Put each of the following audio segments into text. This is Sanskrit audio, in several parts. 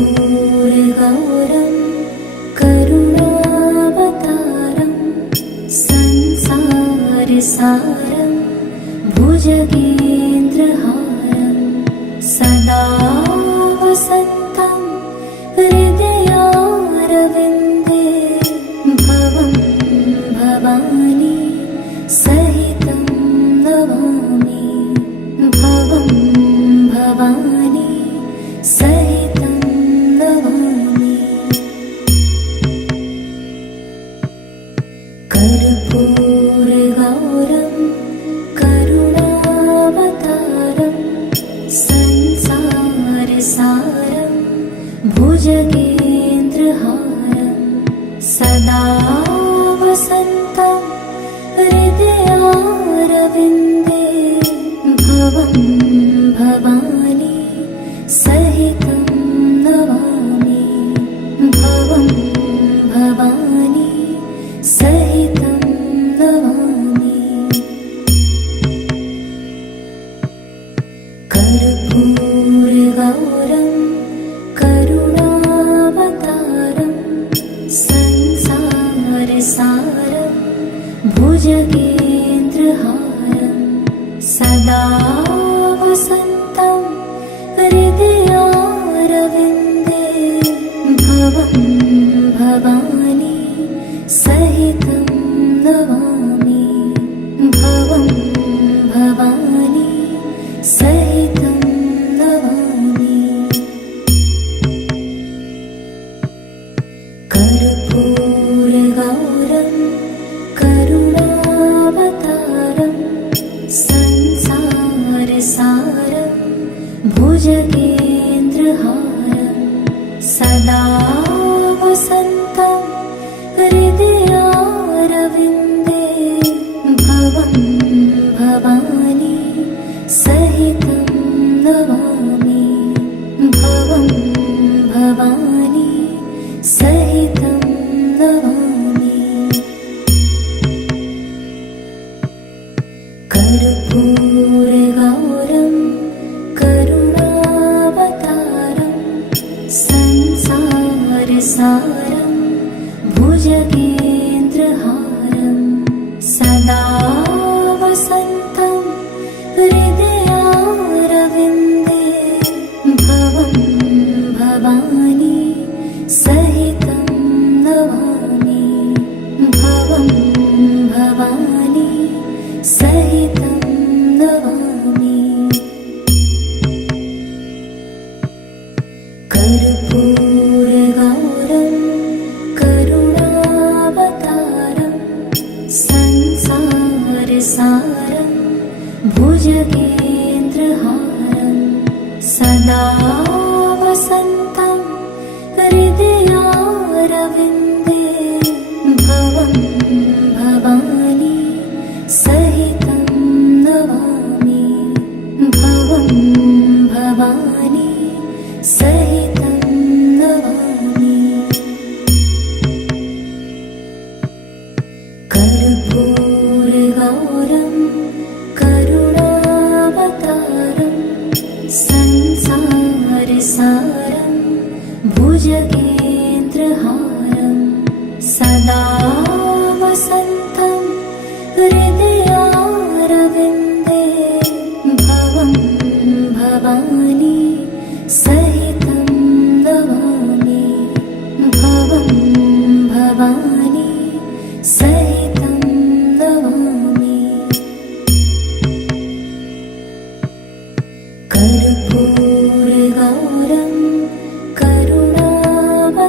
कर्पूरगौरं करुणावतारं संसारसारं भुजगेन्द्रहारं सदा वसन्तं हृदयारविन्दे भवं भवानी सहितं नमामि भवं भवानी सहितं नमामि। कर्पूरगौरं करुणावतारं संसारसारं भुजगेन्द्रहारं सदा वसन्तं हृदयारविन्दे भवं भवानी सहितं नमामि भवं भवानी सहितं नमामि। कर्पूरगौरं करुणावतारं संसारसारं भुजगेन्द्रहारं सदा वसन्तं हृदयारविन्दे भवं भवानी सहितं नमामि भवं भवानी सहितं नमामि। कर्पूरगौरं करुणावतारं संसारसारं भुजगेन्द्रहारं सदा वसन्तं हृदयारविन्दे भवं भवानी सहितं नमामि भवं भवानी सहितं नमामि। कर्पूरगौरं करुणावतारं संसारसारं भुजगेन्द्रहारं सदा वसन्तं हृदयारविन्दे भवं भवानी सहितं नमामि भवं भवानी सहितं नमामि। कर्पूरगौरं करुणावतारं संसारसारं भुजगेन्द्रहारं सदा वसन्तं हृदयारविन्दे भवं भवानी सहितं नमामि भवं भवानी सहितं नमामि। कर्पूरगौरं करुणावतारं संसारसारं भुजगेन्द्रहारं सदा वसन्तं हृदयारविन्दे भवं भवानी सहितं नमामि भवं भवानी सहितं नमामि। कर्पूरगौरं करुणावतारं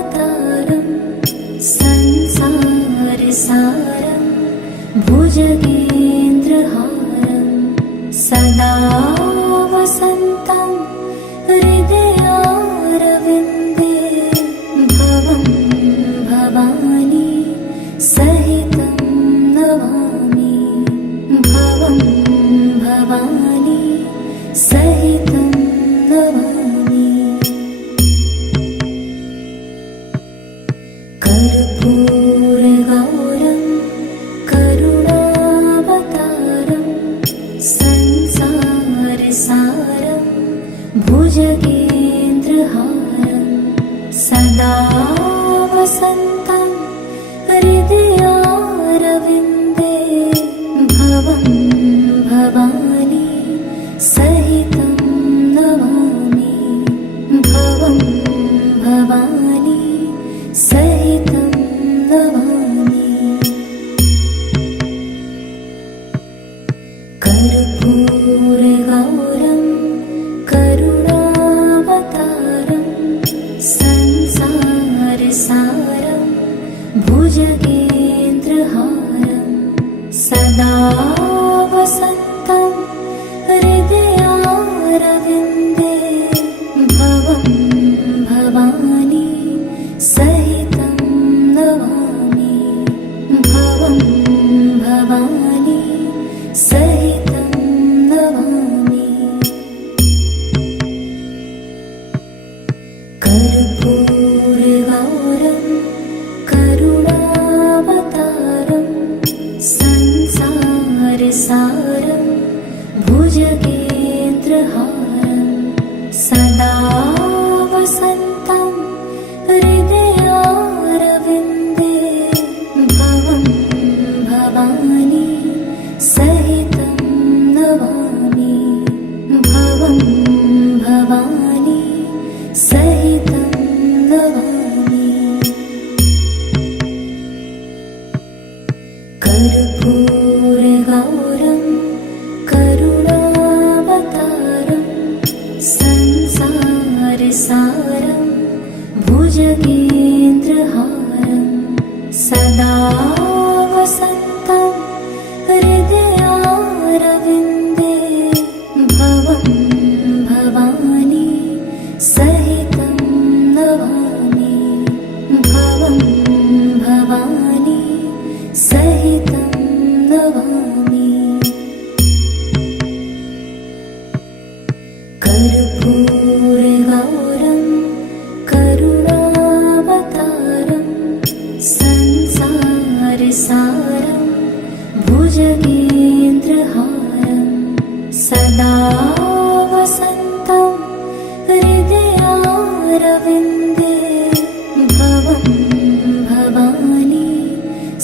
संसारसारं भुजगेन्द्रहारं सदा वसन्तं हृदयारविन्दे भवं भवानी सहितं नमामि भवं भवानी सहितं नमामि। कर्पूरगौरं करुणावतारं संसारसारं भुजगेन्द्रहारं सदा वसन्तं हृदयारविन्दे भवं भवानी सहितं नमामि भवं भवानी सहितं नमामि कर्पूरगौरं करुणावतारं संसारसारं भुजगेन्द्रहारं सदा वसन्तं हृदयारविन्दे भवं भवानी सहितं नमामि भवं भवानी सहितं नमामि कर्पूरगौरं करुणावतारं संसारसारं भुजगेन्द्रहारं सदा वसन्तं हृदयारविन्दे भवं भवानी सहितं नमामि भवं भवानी सहितं नमामि कर्पूरगौरं करुणावतारं संसारसारं भुजगेन्द्रहारं सदा वसन्तं हृदयारविन्दे भवं भवानी सहितं नमामि भवं भवानी सहितं नमामि कर्पूरगौरं करुणावतारं संसारसारं भुजगेन्द्रहारं सदा वसन्तं हृदयारविन्दे भवं भवानी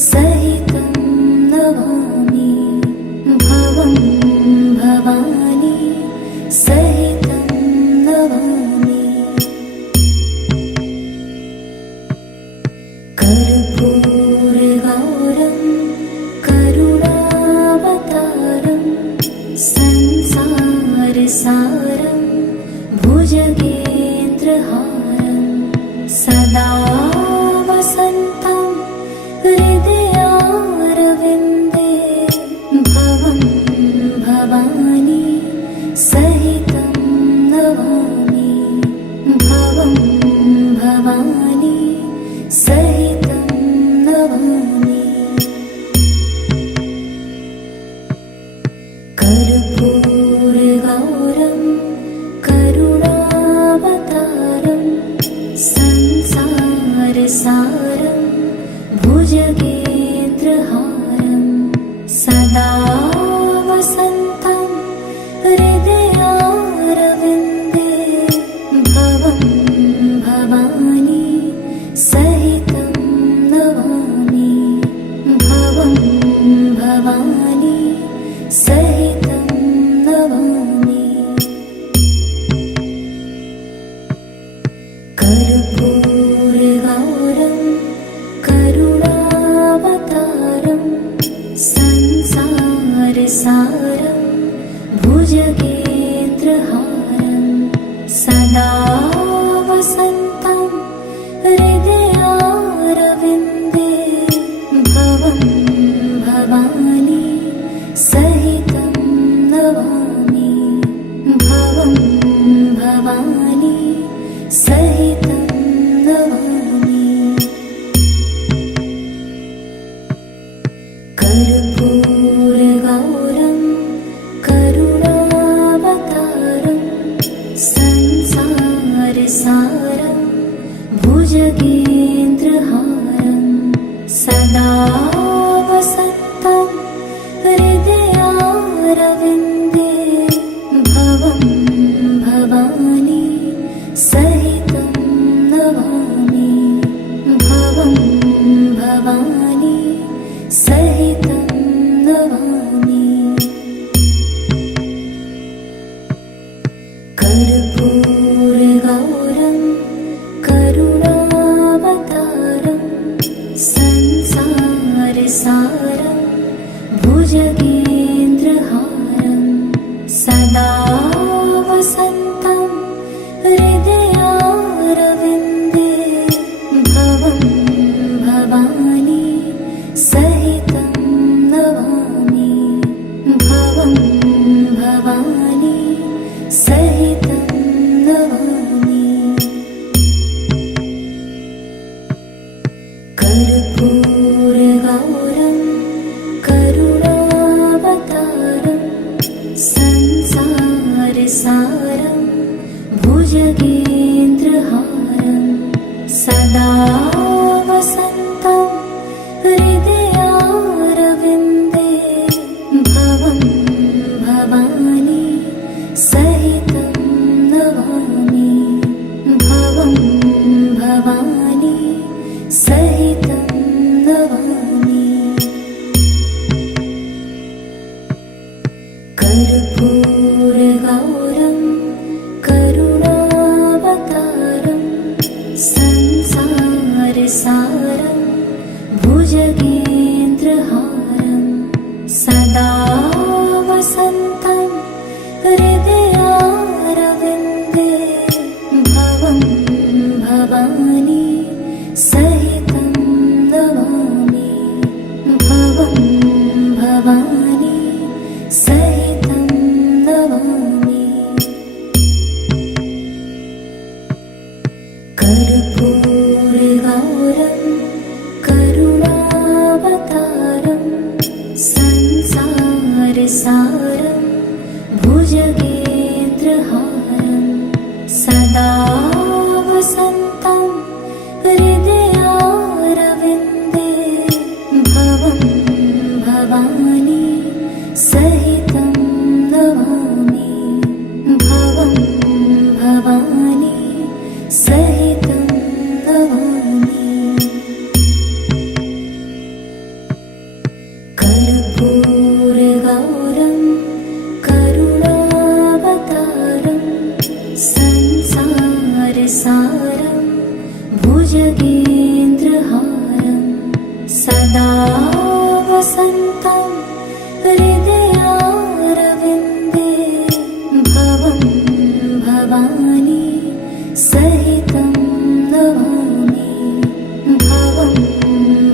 सहितं नमामि भवं भवानी सहितं नमामि कर्पूरगौरं करुणावतारं संसारसारं भुजगेन्द्रहारं सदा वसन्तं हृदयारविन्दे भवं भवानी सहितं नमामि भवं भवानी सहितं नमामि कर्पूरगौरं करुणावतारं संसारसारं भुजगेन्द्रहारं सदा वसन्तं हृदयारविन्दे भवं भवानी सहितं नमामि भवं भवानी सहितं नमामि कर्पूरगौरं करुणावतारं संसारसारं भुजगेन्द्रहारं सदा वसन्तं हृदयारविन्दे भवं भवानी सहितं नमामि भवं भवानी सहितं नमामि कर्पूरगौरं करुणावतारं भुजगेन्द्रहारं सदा वसन्तं हृदयारविन्दे भवं भवानी सहितं नमामि भवं भवानी सहितं नमामि कर्पूरगौरं करुणावतारं संसारसारं भुजगेन्द्रहारं सदा वसन्तं हृदयारविन्दे भवं भवानी सहितं नमामि भवं भवानी सहितं नमामि कर्पूरगौरं करुणावतारं संसारसारं भुजगेन्द्रहारं सदा वसन्तं हृदयारविन्दे भवं भवानी सहितं नमामि भवं भवानी सहितं नमामि कर्पूरगौरं करुणावतारं संसारसारं भुजगेन्द्रहारं सदा वसन्तं हृदयारविन्दे भवं भवानी सहितं नमामि भवं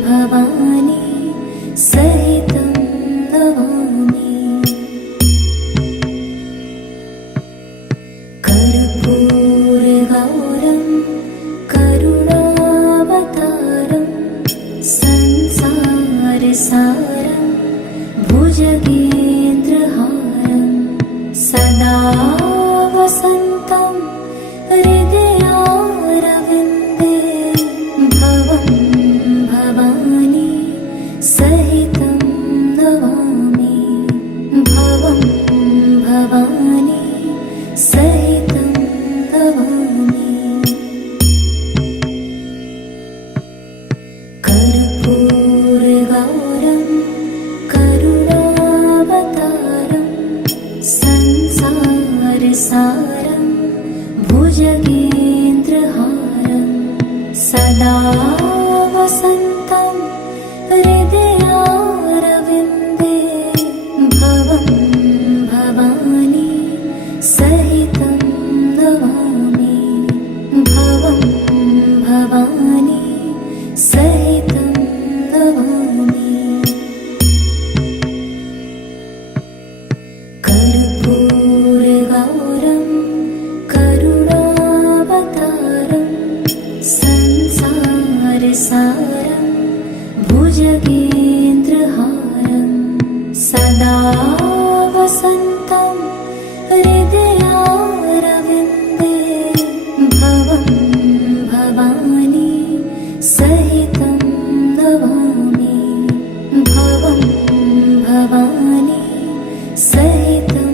भवानी सहितं नमामि कर्पूरगौरं करुणावतारं संसारसारं भुजगेन्द्रहारं सदा वसन्तं हृदयारविन्दे भवं भवानी सहितं नमामि भवं भवानी सहितं नमामि कर्पूरगौरं करुणावतारं संसारसारं भुजगेन्द्रहारं सदा वसन्तं हृदयारविन्दे भवं भवानी सहितं नमामि भवं भवानी सहितं नमामि कर्पूरगौरं करुणावतारं संसारसारं भुजगेन्द्रहारं सदा वसन्तं हृदयारविन्दे भवं भवानी सहितं नमामि भवं भवानी सहितं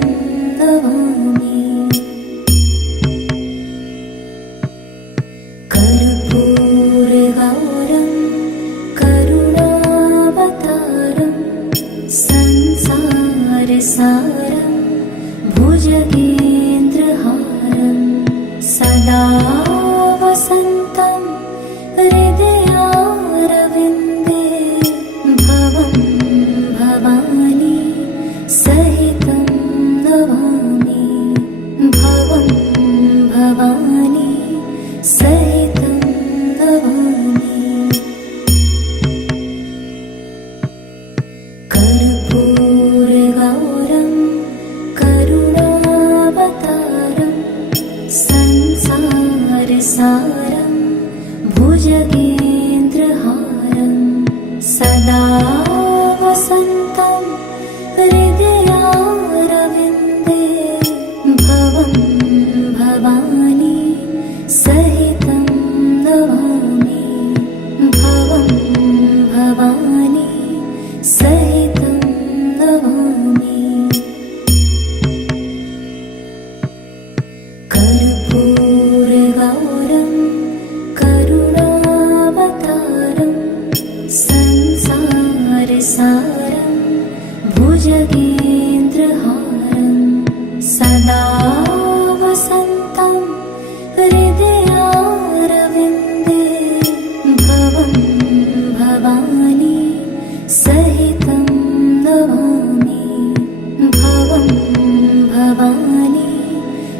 नमामि कर्पूरगौरं करुणावतारं संसारसारं भुजगेन्द्रहारं सदा वसन्तं हृदयारविन्दे भवं भवानी सहितं नमामि भवं भवानी सहितं नमामि कर्पूरगौरं करुणावतारं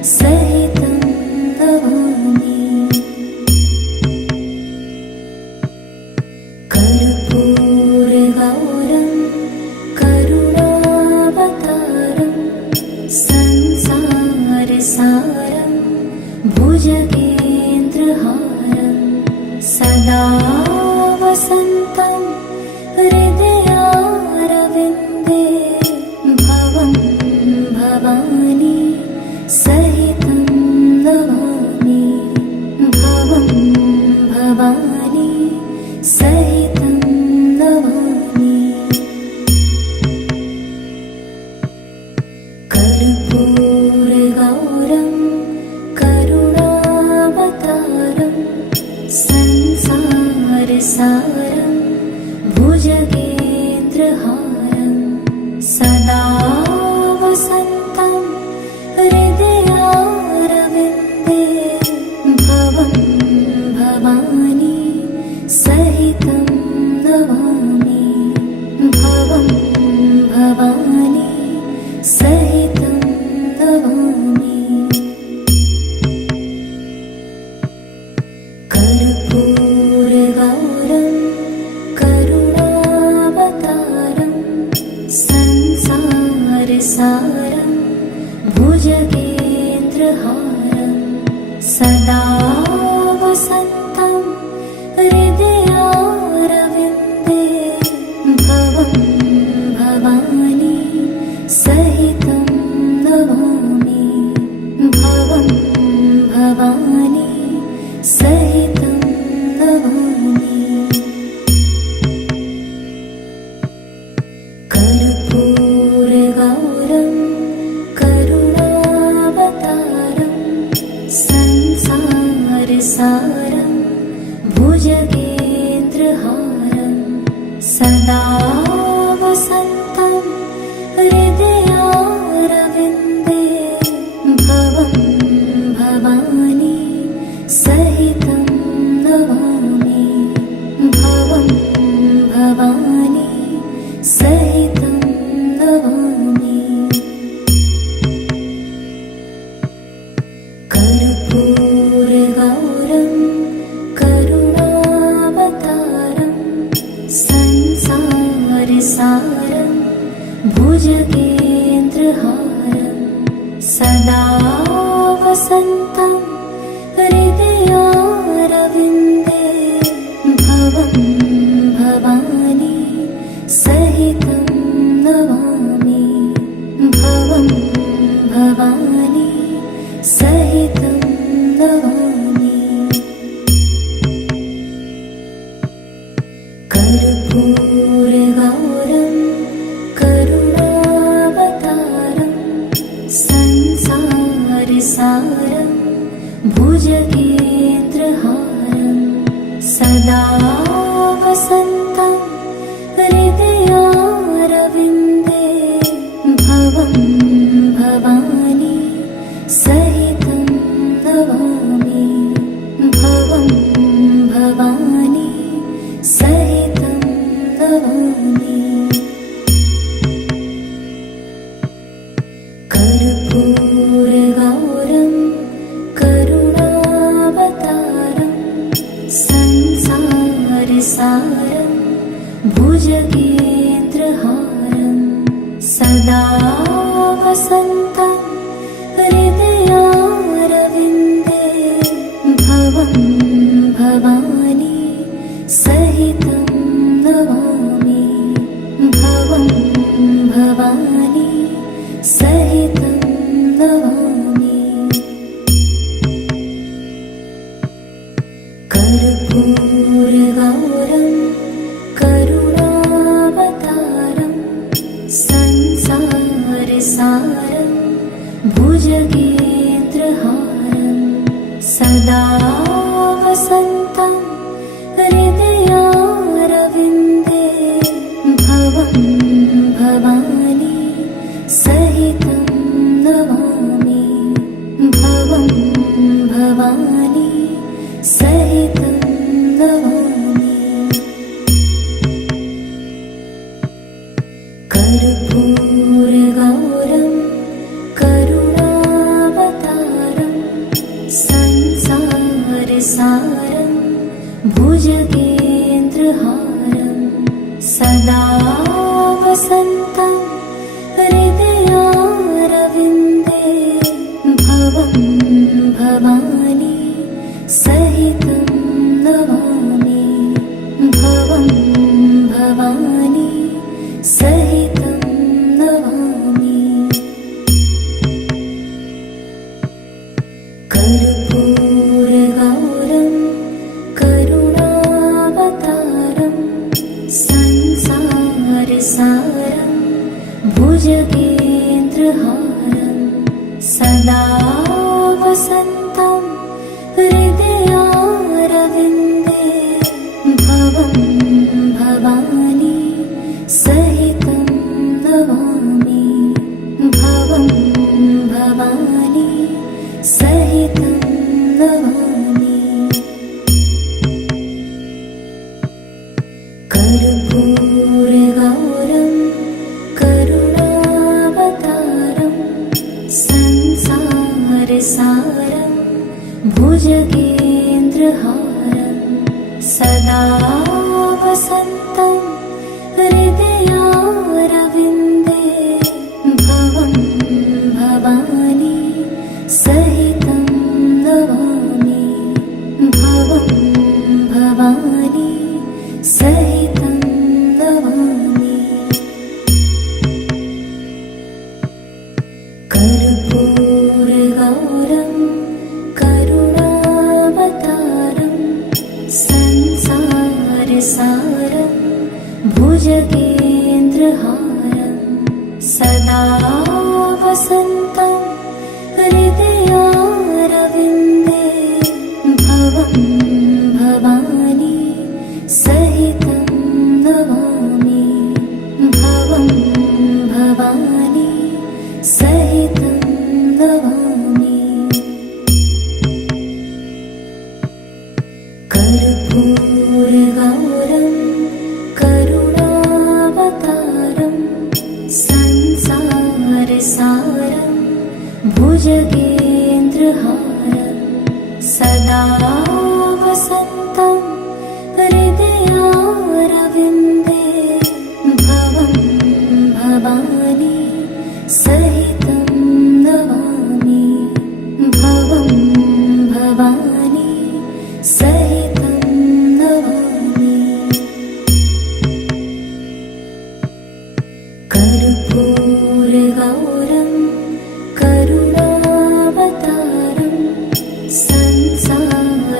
सहितं नमामि। कर्पूरगौरं करुणावतारं संसारसारं भुजगेन्द्रहारं सदा वसन्तं हृदयारविन्दे भवं भवानी सहितं नमामि। भवं भवानी सहितं नमामि। कर्पूरगौरं करुणावतारं संसारसारं भुजगेन्द्रहारं सदा वसन्तं हृदयारविन्दे भवं भवानी सहितं नमामि। भवं भवानी सहितं नमामि। कर्पूरगौरं करुणावतारं संसारसारं भुजगेन्द्रहारं सदा वसन्तं हृदयारविन्दे भवं भवानी सहितं नमामि। भवं भवानी सहितं नमामि। कर्पूरगौरं करुणावतारं संसारसारं भुजगेन्द्रहारं सदा वसन्तं हृदयारविन्दे भवं भवानी सहितं नमामि। भवं भवानी सहितं नमामि। कर्पूरगौरं करुणावतारं संसारसारं भुजगेन्द्रहारं सदा वसन्तं हृदयारविन्दे भवं भवानी सहितं नमामि। भवं भवानी सहितं नमामि। कर्पूरगौरं करुणावतारं संसारसारं भुजगेन्द्रहारं सदा वसन्तं हृदयारविन्दे भवं भवानी सहितं नमामि। भवं भवानी सहितं नमामि। कर्पूरगौरं करुणावतारं संसारसारं भुजगेन्द्रहारं सदा वसन्तं हृदयारविन्दे भवं भवानी सहितं नमामि। भवं भवानी सहितं नमामि। कर्पूरगौरं करुणावतारं संसारसारं भुजगेन्द्रहारं सदा वसन्तं हृदयारविन्दे भवं भवानी सहितं नमामि। भवं भवानी सहितं नमामि। कर्पूरगौरं करुणावतारं सदा वसन्तं हृदयारविन्दे भवं भवानी सहितं नमामि भवं भवानी सहितं नमामि कर्पूरगौरं करुणावतारं संसारसारं भुजगेन्द्रहारं सदा वसन्तं हृदयारविन्दे भवं भवानी सहितं नमामि भवं भवानी सहितं नमामि कर्पूरगौरं करुणावतारं संसारसारं भुजगेन्द्रहारं सदा वसन्तं हृदयारविन्दे भवं भवानी सहितं नमामि भवं भवानी सहितं नमामि कर्पूरगौरं करुणावतारं संसारसारं भुजगेन्द्रहारं सदा वसन्तं हृदयारविन्दे भवं भवानी सहितं नमामि भवं भवानी सहितं नमामि कर्पूरगौरं करुणावतारं संसारसारं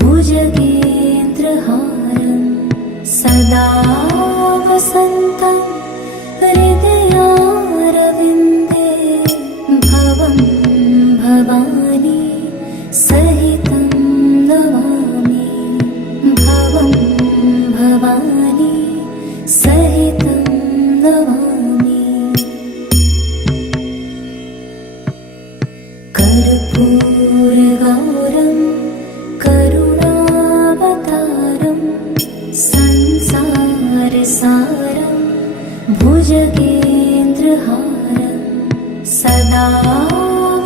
भुजगेन्द्रहारं सदा वसन्तं हृदयारविन्दे भवं भवानी सहितं नमामि भवं भवानी सहितं नमामि कर्पूरगौरं करुणावतारं संसारसारं भुजगेन्द्रहारं सदा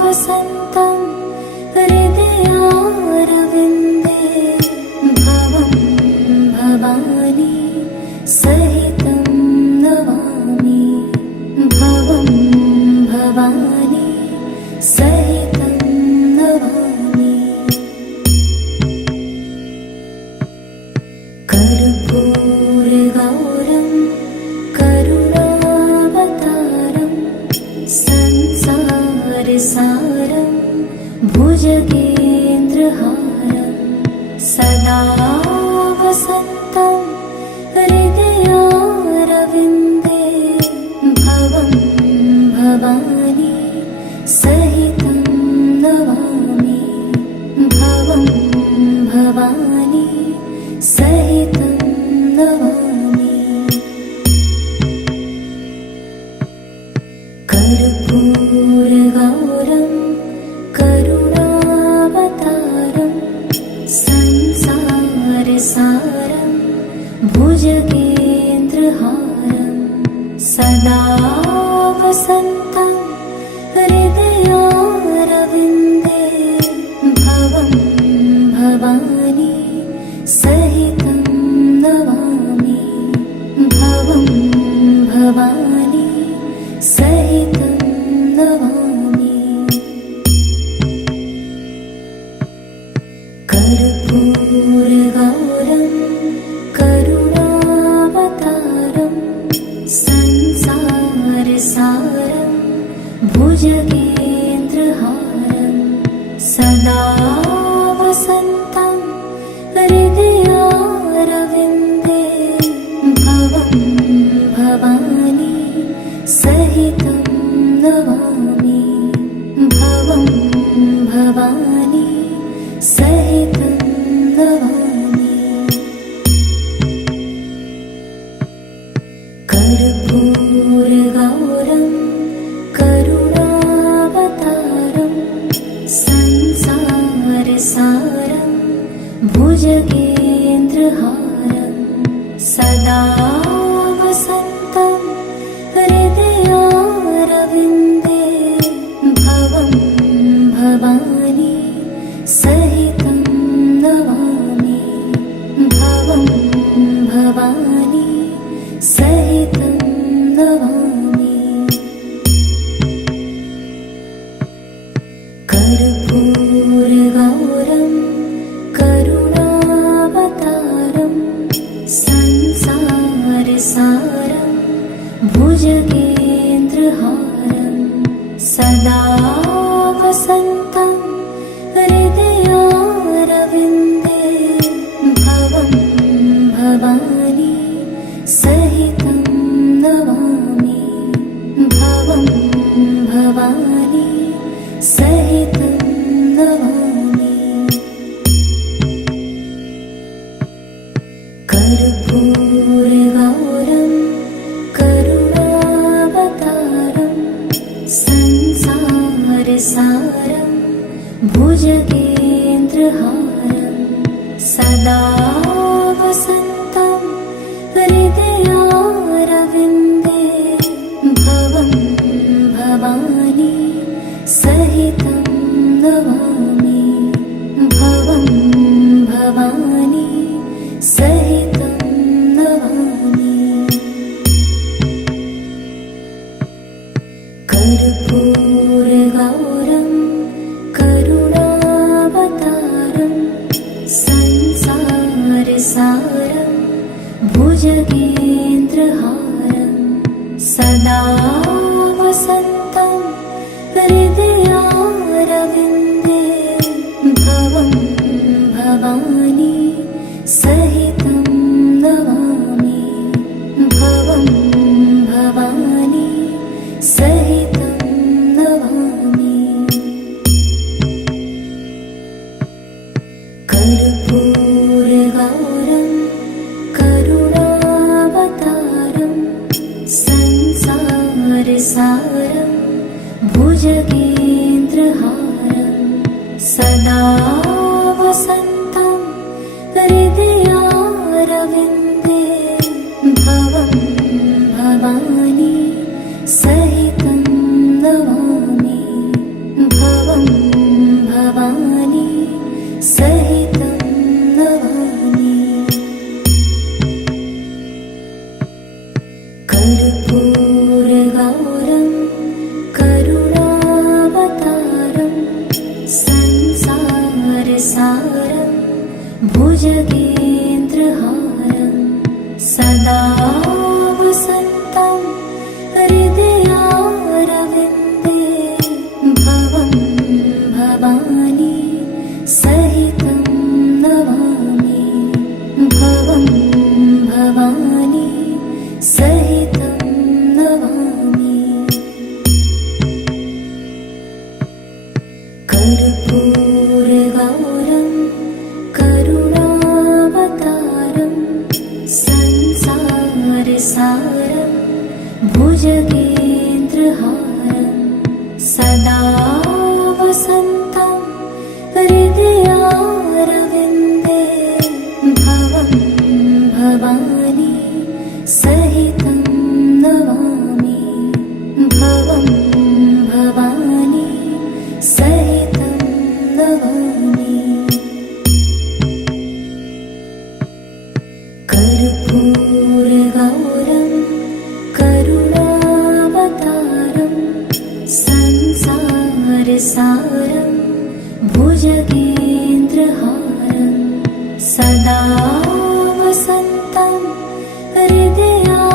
वसन्तं हृदयारविन्दे भवं भवानी सहितं नमामि भवं भवानी सहितं नमामि कर्पूरगौरं करुणावतारं संसारसारं भुजगेन्द्रहारं सदा वसन्तं हृदयारविन्दे भवं भवानी सहितं नमामि भवं भवानी सहितं नमामि कर्पूरगौरं करुणावतारं संसारसारं भुजगेन्द्रहारं सदा वसन्तं हृदयारविन्दे भवं भवानी सहितं नमामि भवं भवानी सहितं नमामि कर्पूरगौरं करुणावतारं संसारसारं भुजगेन्द्रहारं सदा वसन्तं हृदयारविन्दे भवं भवानी सहितं नमामि सदा वसन्तं हृदयारविन्दे भवं भवानी सहितं नमामि भवं भवानी सहितं नमामि कर्पूरगौरं करुणावतारं संसारसारं भुजगेन्द्रहारं सदा वसन्तं हृदयारविन्दे भवं भवानी सहितं नमामि भवं भवानी सहितं नमामि कर्पूरगौरं करुणावतारं संसारसारं भुजगेन्द्रहारं सदा वसन्तं हृदयारविन्दे भवं भवानी सहितं नमामि भवं भवानी सहितं नमामि कर्पूरगौरं करुणावतारं संसारसारं भुजगेन्द्रहारं सदा वसन्तं हृदयारविन्दे भवं भवानी सहितं नमामि भवं भवानी सहितं नमामि कर्पूरगौरं करुणावतारं संसारसारं भुजगेन्द्रहारं सदा वसन्तं हृदयारविन्दे भवं भवानी सहितं नमामि भवं भवानी सहितं नमामि कर्पूरगौरं करुणावतारं संसारसारं भुजगेन्द्रहारं सदा वसन्तं हृदयारविन्दे भवं भवानी सहितं नमामि भवं भवानी सहितं नमामि कर्पूरगौरं करुणावतारं संसारसारं भुजगेन्द्रहारं सदा वसन्तं हृदयारविन्दे